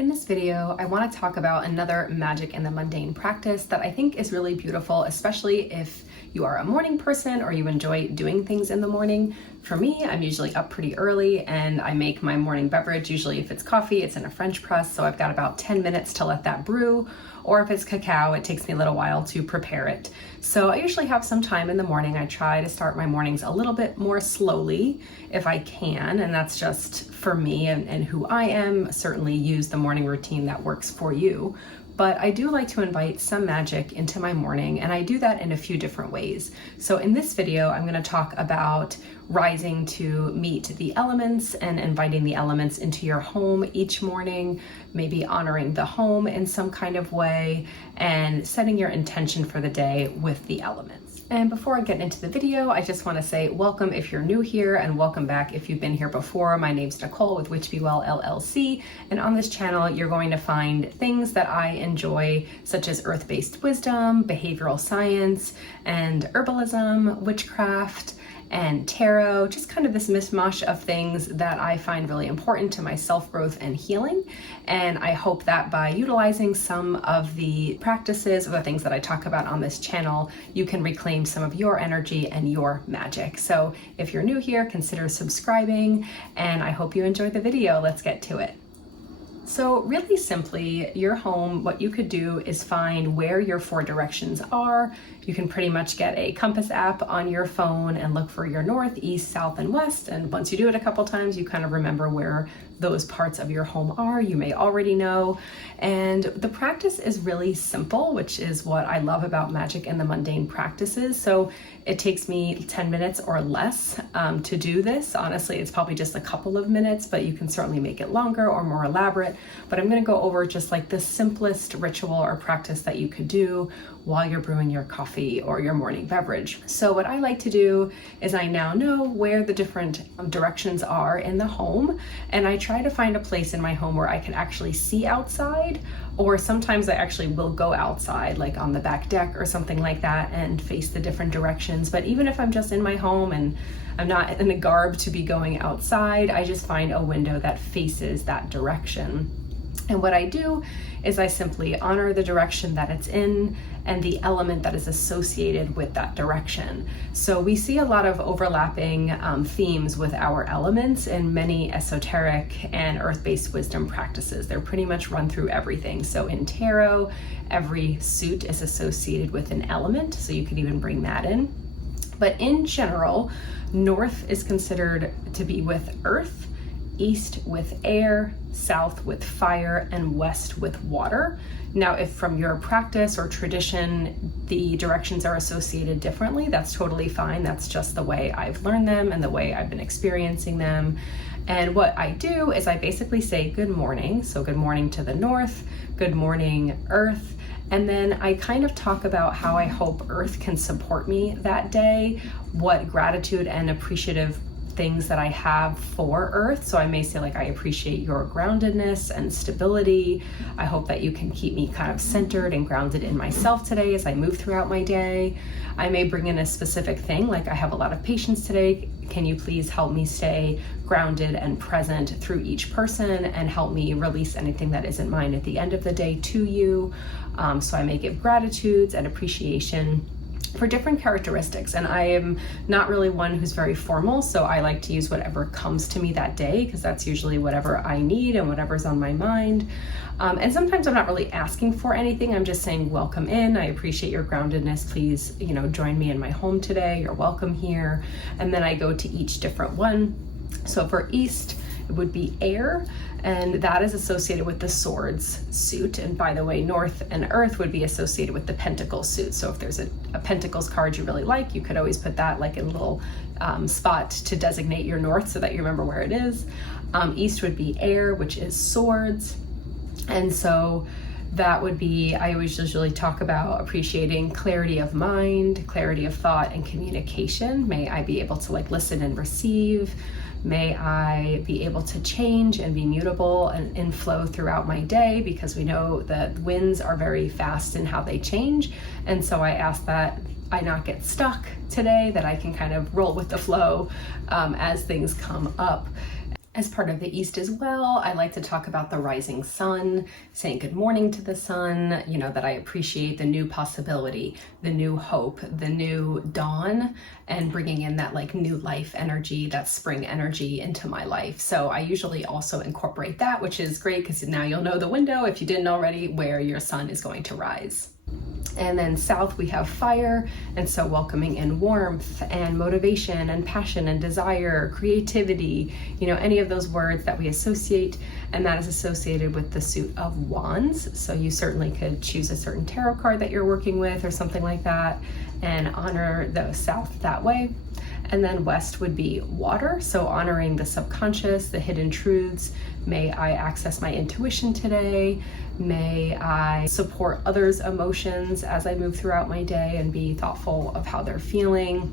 In this video, I want to talk about another magic in the mundane practice that I think is really beautiful, especially if you are a morning person or you enjoy doing things in the morning. For me, I'm usually up pretty early and I make my morning beverage. Usually if it's coffee, it's in a French press, so I've got about 10 minutes to let that brew. Or if it's cacao, it takes me a little while to prepare it. So I usually have some time in the morning. I try to start my mornings a little bit more slowly if I can, and that's just for me and who I am. Certainly use the morning routine that works for you. But I do like to invite some magic into my morning, and I do that in a few different ways. So in this video, I'm going to talk about rising to meet the elements and inviting the elements into your home each morning, maybe honoring the home in some kind of way, and setting your intention for the day with the elements. And before I get into the video, I just want to say welcome if you're new here and welcome back if you've been here before. My name's Nicole with Witch Be Well LLC, and on this channel you're going to find things that I enjoy, such as earth-based wisdom, behavioral science, and herbalism, witchcraft, and tarot, just kind of this mishmash of things that I find really important to my self-growth and healing. And I hope that by utilizing some of the practices or the things that I talk about on this channel, you can reclaim some of your energy and your magic. So if you're new here, consider subscribing, and I hope you enjoyed the video. Let's get to it. So really simply, your home, what you could do is find where your 4 directions are. You can pretty much get a compass app on your phone and look for your north, east, south, and west. And once you do it a couple times, you kind of remember where those parts of your home are. You may already know. And the practice is really simple, which is what I love about magic and the mundane practices. So it takes me 10 minutes or less to do this. Honestly, it's probably just a couple of minutes, but you can certainly make it longer or more elaborate. But I'm going to go over just like the simplest ritual or practice that you could do while you're brewing your coffee or your morning beverage. So what I like to do is I now know where the different directions are in the home, and I try to find a place in my home where I can actually see outside, or sometimes I actually will go outside, like on the back deck or something like that, and face the different directions. But even if I'm just in my home and I'm not in the garb to be going outside, I just find a window that faces that direction. And what I do is I simply honor the direction that it's in and the element that is associated with that direction. So we see a lot of overlapping themes with our elements in many esoteric and earth-based wisdom practices. They're pretty much run through everything. So in tarot, every suit is associated with an element, so you could even bring that in. But in general, north is considered to be with earth, east with air, south with fire, and west with water. Now, if from your practice or tradition, the directions are associated differently, that's totally fine. That's just the way I've learned them and the way I've been experiencing them. And what I do is I basically say good morning. So good morning to the north, good morning earth. And then I kind of talk about how I hope earth can support me that day, what gratitude and appreciative things that I have for earth. So I may say, like, I appreciate your groundedness and stability. I hope that you can keep me kind of centered and grounded in myself today as I move throughout my day. I may bring in a specific thing, like I have a lot of patience today. Can you please help me stay grounded and present through each person and help me release anything that isn't mine at the end of the day to you? So I may give gratitudes and appreciation for different characteristics. And I am not really one who's very formal, so I like to use whatever comes to me that day, because that's usually whatever I need and whatever's on my mind. And sometimes I'm not really asking for anything. I'm just saying, welcome in. I appreciate your groundedness. Please, join me in my home today. You're welcome here. And then I go to each different one. So for east, it would be air, and that is associated with the swords suit. And by the way, north and earth would be associated with the pentacles suit. So if there's a pentacles card you really like, you could always put that like in a little spot to designate your north so that you remember where it is. East would be air, which is swords. And so that would be, I always usually talk about appreciating clarity of mind, clarity of thought, and communication. May I be able to like listen and receive. May I be able to change and be mutable and in flow throughout my day, because we know that winds are very fast in how they change. And so I ask that I not get stuck today, that I can kind of roll with the flow as things come up. As part of the East as well, I like to talk about the rising sun, saying good morning to the sun, you know, that I appreciate the new possibility, the new hope, the new dawn, and bringing in that like new life energy, that spring energy into my life. So I usually also incorporate that, which is great because now you'll know the window, if you didn't already, where your sun is going to rise. And then south we have fire, and so welcoming in warmth and motivation and passion and desire, creativity, you know, any of those words that we associate, and that is associated with the suit of wands. So you certainly could choose a certain tarot card that you're working with or something like that and honor the south that way. And then west would be water, so honoring the subconscious, the hidden truths. May I access my intuition today. May I support others' emotions as I move throughout my day and be thoughtful of how they're feeling.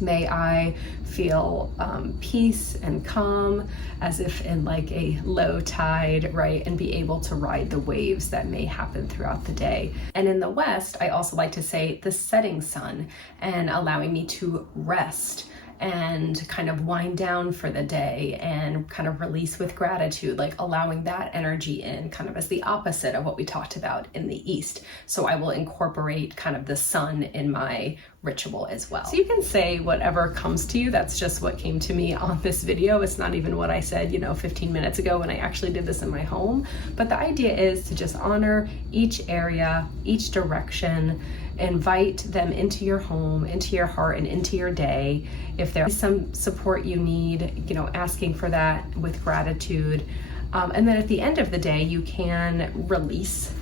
May I feel peace and calm as if in like a low tide, right? And be able to ride the waves that may happen throughout the day. And in the West, I also like to say the setting sun and allowing me to rest and kind of wind down for the day and kind of release with gratitude, like allowing that energy in kind of as the opposite of what we talked about in the East. So I will incorporate kind of the sun in my ritual as well. So you can say whatever comes to you. That's just what came to me on this video. It's not even what I said, you know, 15 minutes ago when I actually did this in my home. But the idea is to just honor each area, each direction, invite them into your home, into your heart, and into your day. If there's some support you need, you know, asking for that with gratitude. And then at the end of the day, you can release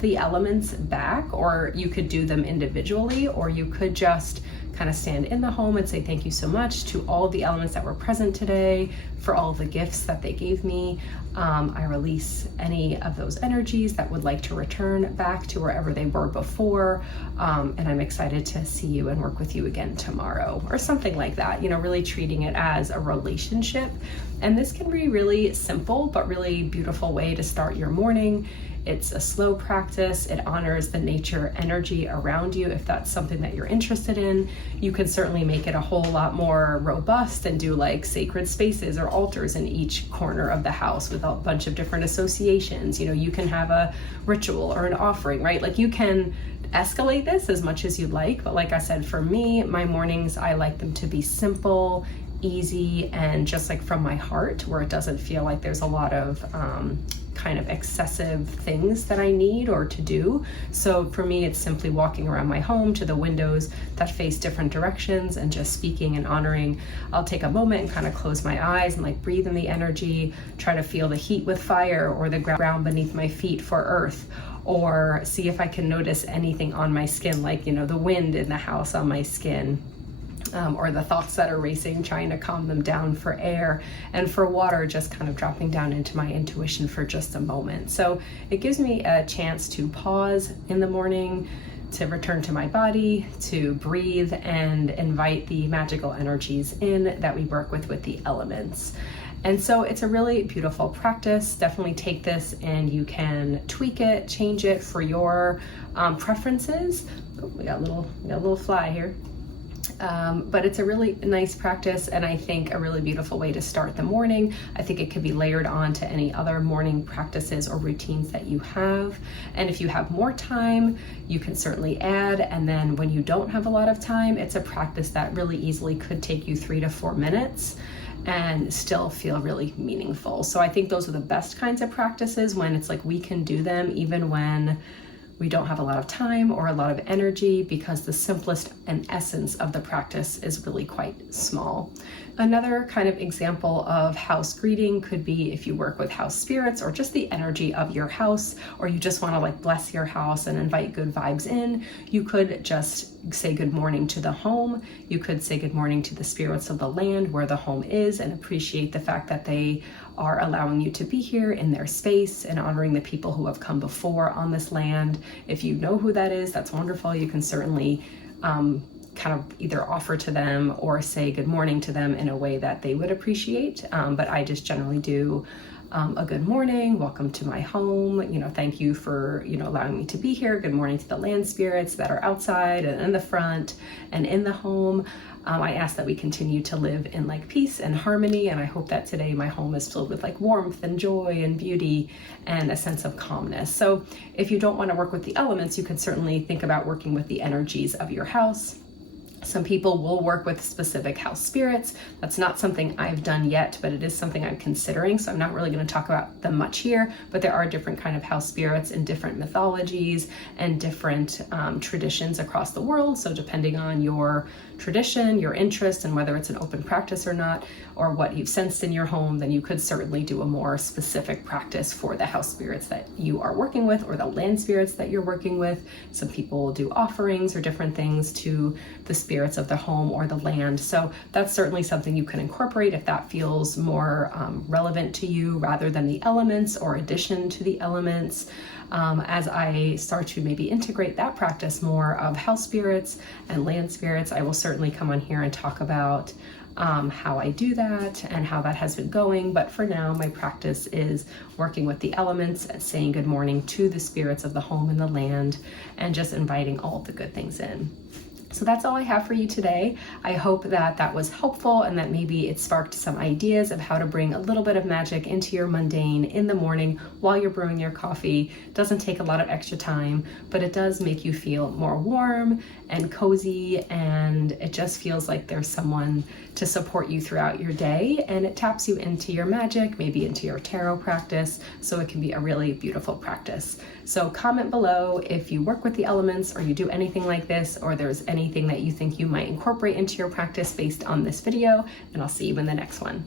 the elements back, or you could do them individually, or you could just kind of stand in the home and say thank you so much to all the elements that were present today for all the gifts that they gave me. I release any of those energies that would like to return back to wherever they were before, and I'm excited to see you and work with you again tomorrow, or something like that, you know, really treating it as a relationship. And this can be really simple but really beautiful way to start your morning. It's a slow practice. It honors the nature energy around you. If that's something that you're interested in, you can certainly make it a whole lot more robust and do like sacred spaces or altars in each corner of the house with a bunch of different associations. You know, you can have a ritual or an offering, right? Like you can escalate this as much as you'd like. But like I said, for me, my mornings, I like them to be simple, easy, and just like from my heart, where it doesn't feel like there's a lot of kind of excessive things that I need or to do. So for me, it's simply walking around my home to the windows that face different directions and just speaking and honoring. I'll take a moment and kind of close my eyes and like breathe in the energy, try to feel the heat with fire or the ground beneath my feet for earth, or see if I can notice anything on my skin, like, you know, the wind in the house on my skin. Or the thoughts that are racing, trying to calm them down for air, and for water, just kind of dropping down into my intuition for just a moment. So it gives me a chance to pause in the morning, to return to my body, to breathe and invite the magical energies in that we work with the elements. And so it's a really beautiful practice. Definitely take this and you can tweak it, change it for your preferences. Oh, we got a little fly here. But it's a really nice practice, and I think a really beautiful way to start the morning. I think it could be layered on to any other morning practices or routines that you have. And if you have more time, you can certainly add. And then when you don't have a lot of time, it's a practice that really easily could take you 3 to 4 minutes and still feel really meaningful. So I think those are the best kinds of practices, when it's like we can do them even when we don't have a lot of time or a lot of energy, because the simplest and essence of the practice is really quite small. Another kind of example of house greeting could be if you work with house spirits or just the energy of your house, or you just want to like bless your house and invite good vibes in. You could just say good morning to the home. You could say good morning to the spirits of the land where the home is, and appreciate the fact that they are allowing you to be here in their space, and honoring the people who have come before on this land. If you know who that is, that's wonderful. You can certainly kind of either offer to them or say good morning to them in a way that they would appreciate. But I just generally do a good morning, welcome to my home, you know, thank you for, you know, allowing me to be here. Good morning to the land spirits that are outside and in the front and in the home. I ask that we continue to live in like peace and harmony, and I hope that today my home is filled with like warmth and joy and beauty and a sense of calmness. So if you don't want to work with the elements, you could certainly think about working with the energies of your house. Some people will work with specific house spirits. That's not something I've done yet, but it is something I'm considering. So I'm not really going to talk about them much here, but there are different kind of house spirits in different mythologies and different traditions across the world. So depending on your tradition, your interest, and whether it's an open practice or not, or what you've sensed in your home, then you could certainly do a more specific practice for the house spirits that you are working with or the land spirits that you're working with. Some people will do offerings or different things to the spirits of the home or the land. So that's certainly something you can incorporate if that feels more relevant to you rather than the elements or addition to the elements. As I start to maybe integrate that practice more of house spirits and land spirits, I will certainly come on here and talk about how I do that and how that has been going. But for now, my practice is working with the elements and saying good morning to the spirits of the home and the land and just inviting all the good things in. So that's all I have for you today. I hope that that was helpful and that maybe it sparked some ideas of how to bring a little bit of magic into your mundane in the morning while you're brewing your coffee. It doesn't take a lot of extra time, but it does make you feel more warm and cozy, and it just feels like there's someone to support you throughout your day, and it taps you into your magic, maybe into your tarot practice, so it can be a really beautiful practice. So comment below if you work with the elements or you do anything like this, or there's anything that you think you might incorporate into your practice based on this video, and I'll see you in the next one.